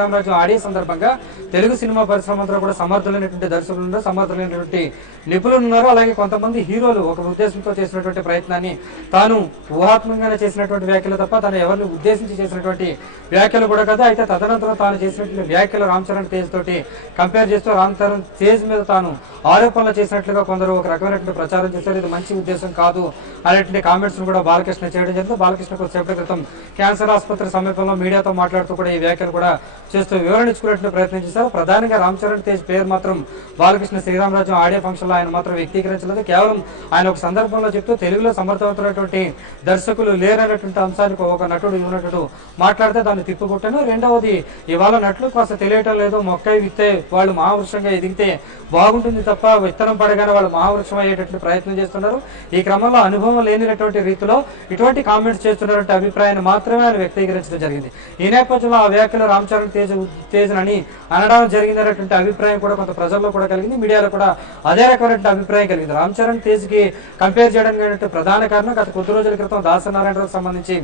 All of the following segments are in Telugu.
రామరాజు ఆడే సందర్భంగా తెలుగు సినిమా పరిశ్రమలో కూడా సమర్థులైనటువంటి దర్శకులు ఉన్నారు, సమర్థులైనటువంటి నిపుణులు ఉన్నారు. అలాగే కొంతమంది హీరోలు ఒక ఉద్దేశంతో చేసినటువంటి ప్రయత్నాన్ని తాను ఊహాత్మకంగానే చేసినటువంటి వ్యాఖ్యలు తప్ప తను ఎవరిని ఉద్దేశించి చేసినటువంటి వ్యాఖ్యలు కూడా కదా. అయితే తదనంతరం తాను చేసినటువంటి వ్యాఖ్యలు రామ్ చరణ్ తేజ్ తోటి కంపేర్ చేస్తూ రామ్ చరణ్ తేజ్ మీద తాను ఆరోపణలు చేసినట్లుగా కొందరు ఒక రకమైనటువంటి ప్రచారం చేశారు. ఇది మంచి ఉద్దేశం కాదు అనేటువంటి కామెంట్స్ కూడా బాలకృష్ణ చేయడం జరిగింది. బాలకృష్ణ కొద్దిసేపటి క్రితం క్యాన్సర్ ఆసుపత్రి సమీపంలో మీడియాతో మాట్లాడుతూ కూడా ఈ వ్యాఖ్యలు కూడా చేస్తూ వివరణ ఇచ్చుకునేటువంటి ప్రయత్నం చేశారు. ప్రధానంగా రామ్ చరణ్ తేజ్ పేరు మాత్రం బాలకృష్ణ శ్రీరామరాజు ఆడియో ఫంక్షన్ లో ఆయన మాత్రం వ్యక్తీకరించలేదు. కేవలం ఆయన ఒక సందర్భంలో చెప్తూ తెలుగులో సమర్థవంతమైనటువంటి దర్శకులు లేరనేటువంటి అంశానికి ఒక నటుడు యువనటుడు మాట్లాడితే దాన్ని తిప్పుకొట్టాను. రెండవది, ఇవాళ నటులు కాస్త తెలియటం లేదు, మొక్కై విత్తే వాళ్ళు మహావృక్షంగా ఎదిగితే బాగుంటుంది తప్ప విత్తనం పడగానే వాళ్ళు మహావృక్షం అయ్యేటటువంటి ప్రయత్నం చేస్తున్నారు. ఈ క్రమంలో అనుభవం లేనినటువంటి రీతిలో ఇటువంటి కామెంట్స్ చేస్తున్నటువంటి అభిప్రాయాన్ని మాత్రమే ఆయన వ్యక్తీకరించడం జరిగింది. ఈ నేపథ్యంలో ఆ వ్యాఖ్యలు రామ్ చరణ్ తేజ్ అని అనడం జరిగిందనేటువంటి అభిప్రాయం కూడా కొంత ప్రజల్లో కూడా కలిగింది, మీడియాలో కూడా అదే రకమైన అభిప్రాయం కలిగింది. రామ్ చరణ్ తేజ్ కి కంపేర్ చేయడానికి ప్రధాన కారణం గత కొద్ది రోజుల క్రితం దాసనారాయణరావుకు సంబంధించి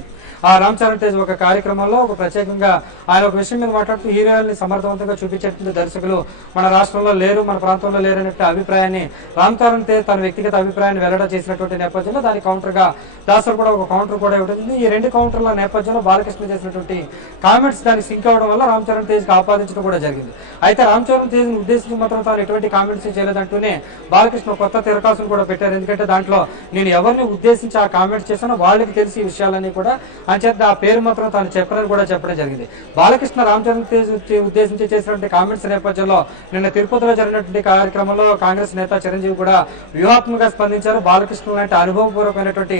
ఆ రామ్ చరణ్ తేజ్ ఒక కార్యక్రమంలో ఒక ప్రత్యేకంగా ఆయన ఒక విషయం మీద మాట్లాడుతూ హీరోయిల్ని సమర్థవంతంగా చూపించేటువంటి దర్శకులు మన రాష్ట్రంలో లేరు, మన ప్రాంతంలో లేరు అనే అభిప్రాయాన్ని రామ్ చరణ్ తేజ్ తన వ్యక్తిగత అభిప్రాయాన్ని వెల్లడ చేసినటువంటి నేపథ్యంలో దాని కౌంటర్ గా దాసర్ కూడా ఒక కౌంటర్ కూడా ఇవ్వడం. ఈ రెండు కౌంటర్ల నేపథ్యంలో బాలకృష్ణ చేసినటువంటి కామెంట్స్ దానికి సింక్ అవడం వల్ల రామ్ చరణ్ తేజ్ కి ఆపాదించడం కూడా జరిగింది. అయితే రామ్ చరణ్ తేజ్ ఉద్దేశించి మాత్రం తాను ఎటువంటి కామెంట్స్ చేయలేదంటూనే బాలకృష్ణ కొత్త తిరకాసులు కూడా పెట్టారు. ఎందుకంటే దాంట్లో నేను ఎవరిని ఉద్దేశించి ఆ కామెంట్స్ చేశానో వాళ్ళకి తెలిసి ఈ విషయాలన్నీ కూడా అంచేత ఆ పేరు మాత్రం తాను చెప్పనని కూడా చెప్పడం జరిగింది. బాలకృష్ణ రామ్ చరణ్ తేజ్ ఉద్దేశించి చేసినటువంటి కామెంట్స్ నేపథ్యంలో నిన్న తిరుపతిలో జరిగినటువంటి కార్యక్రమంలో కాంగ్రెస్ నేత చిరంజీవి కూడా వ్యూహాత్మకంగా స్పందించారు. బాలకృష్ణ లాంటి అనుభవపూర్వకమైనటువంటి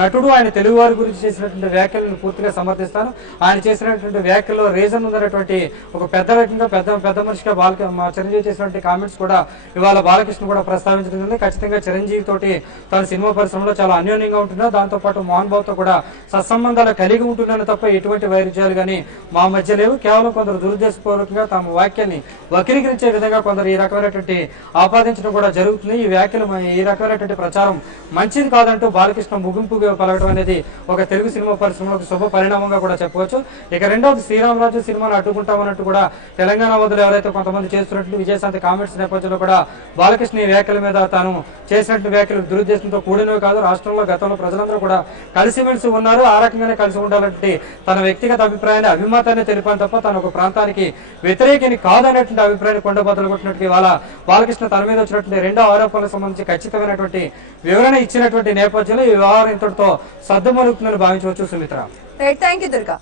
నటుడు ఆయన తెలుగు వారి గురించి చేసినటువంటి వ్యాఖ్యలను పూర్తిగా సమర్థిస్తాను. ఆయన చేసినటువంటి వ్యాఖ్యల్లో రీజన్ ఉందనేటువంటి ఒక పెద్ద రకంగా పెద్ద మనిషిగా చిరంజీవి చేసినటువంటి కామెంట్స్ కూడా ఇవాళ బాలకృష్ణ కూడా ప్రస్తావించడం జరిగింది. ఖచ్చితంగా చిరంజీవి తోటి తన సినిమా పరిశ్రమలో చాలా అన్యోన్యంగా ఉంటున్నారు, దాంతో పాటు మోహన్ బాబుతో కూడా సత్సంబంధాలు కలిగి ఉంటున్నాను తప్ప ఎటువంటి వైరుధ్యాలు కానీ మా మధ్య లేవు. కేవలం కొందరు దురుద్దేశపూర్వకంగా తమ వాక్యాన్ని వక్రీకరించే విధంగా కొందరు ఈ రకమైనటువంటి ఆపాదించడం కూడా జరుగుతుంది. ఈ వ్యాఖ్యలు ఈ రకమైనటువంటి ప్రచారం మంచిది కాదంటూ బాలకృష్ణ ముగింపుగా పలకడం అనేది ఒక తెలుగు సినిమా పరిశ్రమలో శుభ పరిణామంగా కూడా చెప్పవచ్చు. ఇక రెండవది, శ్రీరామరాజు సినిమాను అడ్డుకుంటామన్నట్టు కూడా తెలంగాణ వదిలి ఎవరైతే కొంతమంది చేస్తున్నట్లు విజయశాంతి కామెంట్స్ నేపథ్యంలో కూడా బాలకృష్ణ ఈ వ్యాఖ్యల మీద తాను చేసినట్టు వ్యాఖ్యలు దురుద్దేశంతో కూడినవి కాదు, రాష్ట్రంలో గతంలో ప్రజలందరూ కూడా కలిసిమెలిసి ఉన్నారు, ఆ రకంగానే కలిసి ఉండాలంటే తన వ్యక్తిగత అభిప్రాయాన్ని అభిమతాన్ని తెలిపాను తప్ప తన ఒక ప్రాంతానికి వ్యతిరేకిని కాదనేటువంటి అభిప్రాయాన్ని కొండబద్దలు కొట్టినట్టు ఇవాళ బాలకృష్ణ తన మీద వచ్చినటువంటి రెండో ఆరోపణలకు సంబంధించి ఖచ్చితమైనటువంటి వివరణ ఇచ్చినటువంటి నేపథ్యంలో ఈ వ్యవహారం ఇంతటితో సద్దుమలుగుతుందని భావించవచ్చు. Sumitra, thank you Durga.